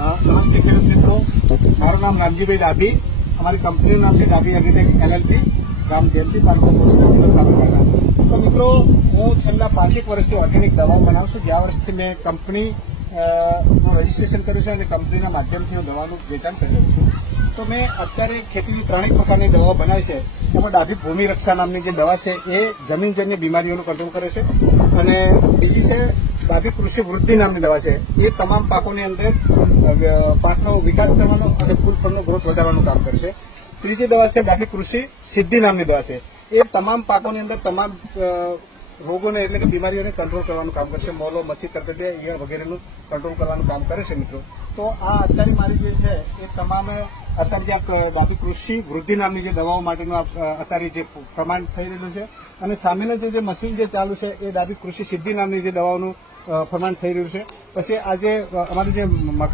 નમસ્તે ખેડૂત મિત્રો, મારું નામ રામજીભાઈ ડાભી, અમારી કંપનીનું નામ છે ડાભી એગ્રીટેક LLP, ગામ જેમપી, તાલુકો પોસ્ટ સાબરકાંઠા. તો મિત્રો, હું છેલ્લા 5 વર્ષથી ઓર્ગેનિક દવાઓ બનાવું છું. ગયા વર્ષથી મેં કંપની નું રજીસ્ટ્રેશન કર્યું છે અને કંપનીના માધ્યમથી હું દવાનું વેચાણ કરી રહ્યો છું. તો મેં અત્યારે ખેતીની 3 પ્રકારની દવાઓ બનાવી છે. એમાં ડાભી ભૂમિ રક્ષા નામની જે દવા છે એ જમીનજન્ય બીમારીઓનું કંટ્રોલ કરે છે, અને બીજી છે ડાભી કૃષિ વૃદ્ધિ નામની દવા છે. એ તમામ પાકોની અંદર પાકનો વિકાસ કરવાનો અને ફૂલ ફળનો ગ્રોથ વધારવાનું કામ કરશે. ત્રીજી દવા છે ડાભી કૃષિ સિદ્ધિ નામની દવા છે. એ તમામ પાકોની અંદર તમામ રોગોને એટલે કે બીમારીઓને કંટ્રોલ કરવાનું કામ કરશે. મોલો, મચ્છી, તરકડિયા, ઈયળ વગેરેનું કંટ્રોલ કરવાનું કામ કરે છે મિત્રો. તો આ અત્યારે મારી જે છે એ તમામ અત્યારે જે ડાભી કૃષિ વૃદ્ધિ નામની જે દવાઓ માટેનું અત્યારે જે પ્રમાણ થઈ રહ્યું છે, અને સામેનું જે મશીન જે ચાલુ છે એ ડાભી કૃષિ સિદ્ધિ નામની જે દવાઓનું પ્રમાણ થઈ રહ્યું છે. પછી આજે અમારી જે મકાન